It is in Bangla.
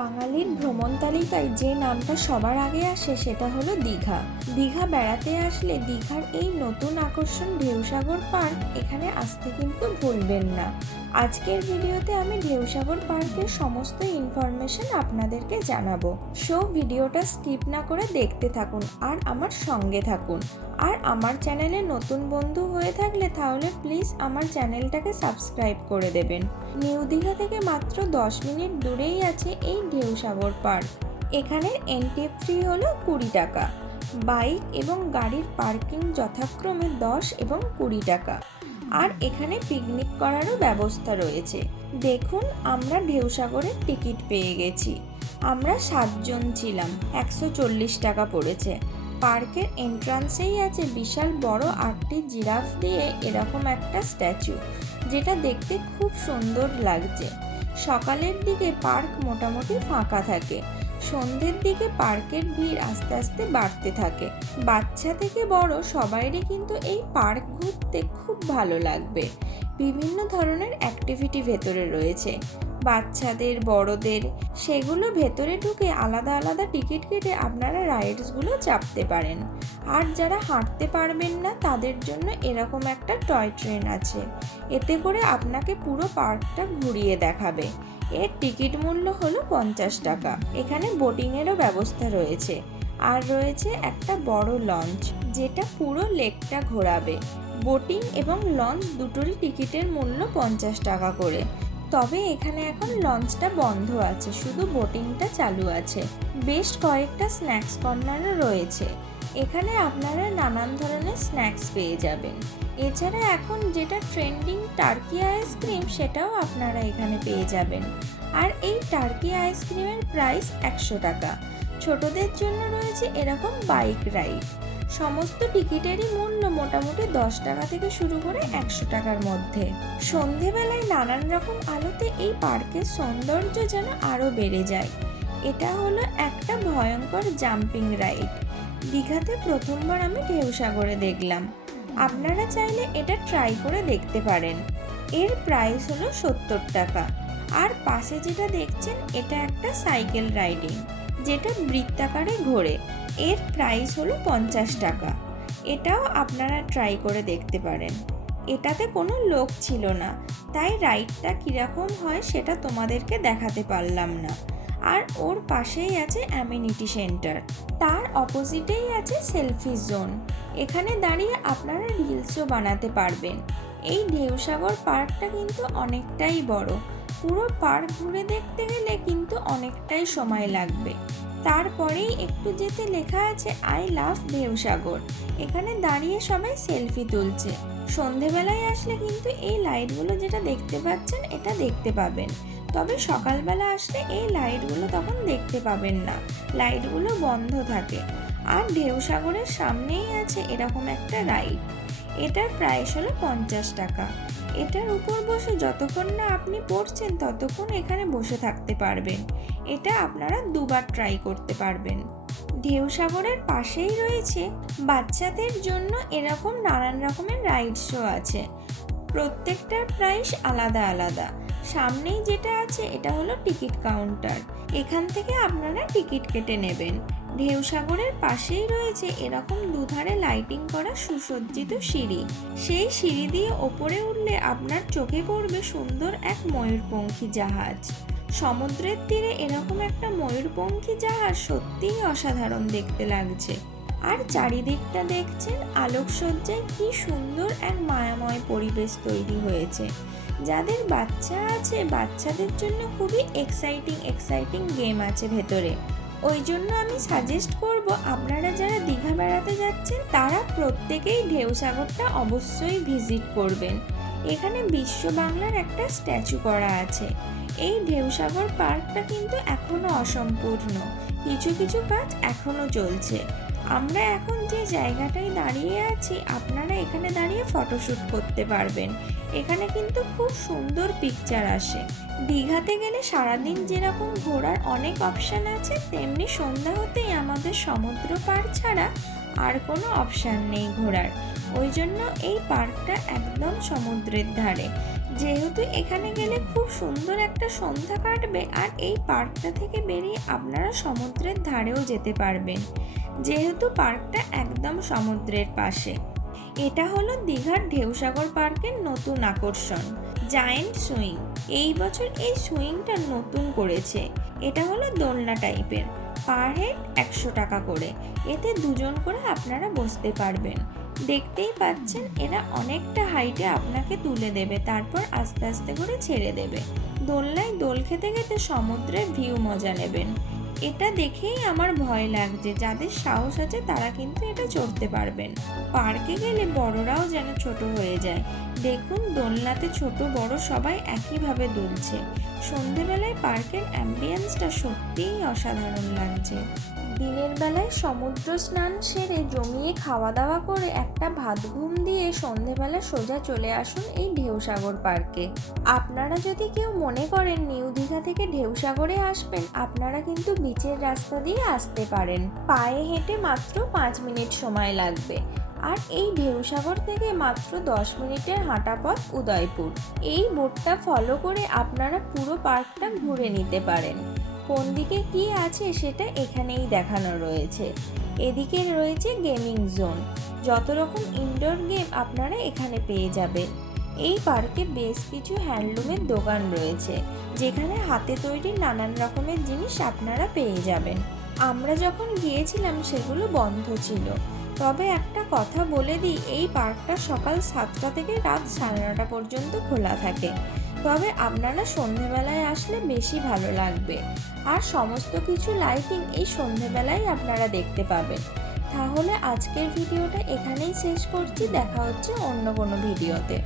বাঙালির ভ্রমণ তালিকায় যে নামটা সবার আগে আসে সেটা হলো দীঘা। দীঘা বেড়াতে আসলে দীঘার এই নতুন আকর্ষণ ঢেউসাগর পার্ক এখানে আসতে কিন্তু ভুলবেন না। আজকের ভিডিওতে আমি ঢেউসাগর পার্কের সমস্ত ইনফরমেশন আপনাদেরকে জানাব। সো ভিডিওটা স্কিপ না করে দেখতে থাকুন আর আমার সঙ্গে থাকুন। আর আমার চ্যানেলে নতুন বন্ধু হয়ে থাকলে তাহলে প্লিজ আমার চ্যানেলটাকে সাবস্ক্রাইব করে দেবেন। নিউ দীঘা থেকে মাত্র 10 মিনিট দূরেই আছে এই ঢেউসাগর পার্ক। এখানে এন্ট্রি ফ্রি হলো কুড়ি টাকা। বাইক এবং গাড়ির পার্কিং যথাক্রমে দশ এবং কুড়ি টাকা। আর এখানে পিকনিক করারও ব্যবস্থা রয়েছে। দেখুন, আমরা ঢেউসাগরের টিকিট পেয়ে গেছি। আমরা সাতজন ছিলাম, একশো চল্লিশ টাকা পড়েছে। পার্কের এন্ট্রান্সেই আছে বিশাল বড় আটটি জিরাফ দিয়ে এরকম একটা স্ট্যাচু, যেটা দেখতে খুব সুন্দর লাগছে। সকালের দিকে পার্ক মোটামুটি ফাঁকা থাকে, সন্ধ্যের দিকে পার্কের ভিড় আস্তে আস্তে বাড়তে থাকে। বাচ্চা থেকে বড় সবাইরই কিন্তু এই পার্ক ঘুরতে খুব ভালো লাগবে। বিভিন্ন ধরনের অ্যাক্টিভিটি ভেতরে রয়েছে। বাচ্চাদের, বড়দের, সেগুলো ভেতরে ঢুকে আলাদা আলাদা টিকিট কেটে আপনারা রাইডসগুলো চাপতে পারেন। আর যারা হাঁটতে পারবেন না, তাদের জন্য এরকম একটা টয় ট্রেন আছে। এতে করে আপনাকে পুরো পার্কটা ঘুরিয়ে দেখাবে। এর টিকিট মূল্য হলো পঞ্চাশ টাকা। এখানে বোটিংয়েরও ব্যবস্থা রয়েছে। আর রয়েছে একটা বড় লঞ্চ, যেটা পুরো লেকটা ঘোরাবে। বোটিং এবং লঞ্চ দুটোরই টিকিটের মূল্য পঞ্চাশ টাকা করে। তবে এখানে এখন লঞ্চটা বন্ধ আছে, শুধু বোটিংটা চালু আছে। বেশ কয়েকটা স্ন্যাক্স কর্নারও রয়েছে। এখানে আপনারা নানান ধরনের স্ন্যাক্স পেয়ে যাবেন। এছাড়া এখন যেটা ট্রেন্ডিং টার্কি আইসক্রিম সেটাও আপনারা এখানে পেয়ে যাবেন। আর এই টার্কি আইসক্রিমের প্রাইস একশো টাকা। ছোটদের জন্য রয়েছে এরকম বাইক রাইড। সমস্ত টিকিটেরই মূল্য মোটামুটি দশ টাকা থেকে শুরু করে একশো টাকার মধ্যে। সন্ধেবেলায় নানান রকম আলোতে এই পার্কের সৌন্দর্য যেন আরও বেড়ে যায়। এটা হলো একটা ভয়ঙ্কর জাম্পিং রাইড। দীঘাতে প্রথমবার আমি ঢেউসাগরে দেখলাম। আপনারা চাইলে এটা ট্রাই করে দেখতে পারেন। এর প্রাইস হলো সত্তর টাকা। আর পাশে যেটা দেখছেন, এটা একটা সাইকেল রাইডিং, যেটা বৃত্তাকারে ঘোরে। এর প্রাইস হলো পঞ্চাশ টাকা। এটাও আপনারা ট্রাই করে দেখতে পারেন। এটাতে কোনো লোক ছিল না, তাই রাইডটা কীরকম হয় সেটা তোমাদেরকে দেখাতে পারলাম না। আর ওর পাশেই আছে অ্যামিনিটি সেন্টার তার অপোজিটেই আছে সেলফি জোন এখানে দাঁড়িয়ে আপনারা রিলসও বানাতে পারবেন। এই ঢেউসাগর পার্কটা কিন্তু অনেকটাই বড়। পুরো পার্ক ঘুরে দেখতে গেলে কিন্তু অনেকটাই সময় লাগবে। তারপরেই একটু যেতে লেখা আছে, আই লাভ ঢেউসাগর এখানে দাঁড়িয়ে সবাই সেলফি তুলছে। সন্ধেবেলায় আসলে কিন্তু এই লাইটগুলো যেটা দেখতে পাচ্ছেন, এটা দেখতে পাবেন। তবে সকালবেলা আসলে এই লাইটগুলো তখন দেখতে পাবেন না। লাইটগুলো বন্ধ থাকে। আর ঢেউসাগরের সামনেই আছে এরকম একটা রাইড। এটার প্রাইস হলো পঞ্চাশ টাকা। এটার উপর বসে যতক্ষণ না আপনি পড়ছেন, ততক্ষণ এখানে বসে থাকতে পারবেন। এটা আপনারা দুবার ট্রাই করতে পারবেন। ঢেউসাগরের পাশেই রয়েছে বাচ্চাদের জন্য এরকম নানান রকমের রাইড শো আছে। প্রত্যেকটার প্রাইস আলাদা আলাদা। সামনেই যেটা আছে, এটা হলো টিকিট কাউন্টার এখান থেকে আপনারা টিকিট কেটে নেবেন। ঢেউসাগরের পাশেই রয়েছে এরকম দুধারে লাইটিং করা সুসজ্জিত সিঁড়ি। সেই সিঁড়ি দিয়ে ওপরে উঠলে আপনার চোখে পড়বে সুন্দর এক ময়ূরপঙ্খী জাহাজ। সমুদ্রের তীরে এরকম একটা ময়ূরপঙ্খী জাহাজ সত্যিই অসাধারণ দেখতে লাগছে। আর চারিদিকটা দেখছেন আলোকসজ্জায় কি সুন্দর এক মায়াময় পরিবেশ তৈরি হয়েছে। যাদের বাচ্চা আছে, বাচ্চাদের জন্য খুবই এক্সাইটিং এক্সাইটিং গেম আছে ভেতরে। ওই জন্য আমি সাজেস্ট করব, আপনারা যারা দীঘা বেড়াতে যাচ্ছেন, তারা প্রত্যেকেই ঢেউসাগরটা অবশ্যই ভিজিট করবেন। এখানে বিশ্ব বাংলার একটা স্ট্যাচু করা আছে। এই ঢেউসাগর পার্কটা কিন্তু এখনও অসম্পূর্ণ। কিছু কিছু কাজ এখনও চলছে। আমরা এখন যে জায়গাটায় দাঁড়িয়ে আছি, আপনারা এখানে দাঁড়িয়ে ফটোশ্যুট করতে পারবেন। এখানে কিন্তু খুব সুন্দর পিকচার আসে। দীঘাতে গেলে সারাদিন যেরকম ঘোরার অনেক অপশান আছে, তেমনি সন্ধ্যা হতেই আমাদের সমুদ্র পার ছাড়া আর কোনো অপশান নেই ঘোরার। ওই জন্য এই পার্কটা একদম সমুদ্রের ধারে। যেহেতু এখানে গেলে খুব সুন্দর একটা সন্ধ্যা কাটবে, আর এই পার্কটা থেকে বেরিয়ে আপনারা সমুদ্রের ধারেও যেতে পারবেন। যেহেতু পার্কটা একদম সমুদ্রের পাশে। এটা হলো দীঘার ঢেউসাগর পার্কের নতুন আকর্ষণ, জায়েন্ট সুইং। এই বছর এই সুইংটা নতুন করেছে। এটা হলো দোলনা টাইপের। পার হেড একশো টাকা করে। এতে দুজন করে আপনারা বসতে পারবেন। দেখতেই পাচ্ছেন, এরা অনেকটা হাইটে আপনাকে তুলে দেবে, তারপর আস্তে আস্তে করে ছেড়ে দেবে। দোলনায় দোল খেতে খেতে সমুদ্রের ভিউ মজা নেবেন। এটা দেখেই আমার ভয় লাগছে। যাদের সাহস আছে তারা কিন্তু এটা চড়তে পারবেন। পার্কে গেলে বড়রাও যেন ছোট হয়ে যায়। দেখুন, দোলনাতে ছোট বড় সবাই একইভাবে দুলছে। সন্ধেবেলায় পার্কের অ্যাম্বিয়েন্সটা সত্যিই অসাধারণ লাগছে। দিনের বেলায় সমুদ্র স্নান সেরে জমিয়ে খাওয়া দাওয়া করে একটা ভাত ঘুম দিয়ে সন্ধেবেলা সোজা চলে আসুন এই ঢেউসাগর পার্কে। আপনারা যদি কেউ মনে করেন নিউ দীঘা থেকে ঢেউসাগরে আসবেন, আপনারা কিন্তু বিচের রাস্তা দিয়ে আসতে পারেন। পায়ে হেঁটে মাত্র পাঁচ মিনিট সময় লাগবে। আর এই ঢেউসাগর থেকে মাত্র দশ মিনিটের হাঁটা পথ উদয়পুর। এই বোটটা ফলো করে আপনারা পুরো পার্কটা ঘুরে নিতে পারেন। কোন দিকে কি আছে সেটা এখানেই দেখানো রয়েছে। এদিকে রয়েছে গেমিং জোন। যত রকম ইনডোর গেম আপনারা এখানে পেয়ে যাবেন। এই পার্কে বেশ কিছু হ্যান্ডলুমের দোকান রয়েছে, যেখানে হাতে তৈরি নানান রকমের জিনিস আপনারা পেয়ে যাবেন। আমরা যখন গিয়েছিলাম সেগুলো বন্ধ ছিল। তবে একটা কথা বলে দিই, এই পার্কটা সকাল সাতটা থেকে রাত সাড়ে নটা পর্যন্ত খোলা থাকে। তবে আপনারা সন্ধেবেলায় আসলে বেশি ভালো লাগবে? আর সমস্ত কিছু লাইটিং এই সন্ধ্যেবেলায় আপনারা দেখতে পাবেন। তাহলে আজকের ভিডিওটা এখানেই শেষ করছি। দেখা হচ্ছে অন্য কোনো ভিডিওতে।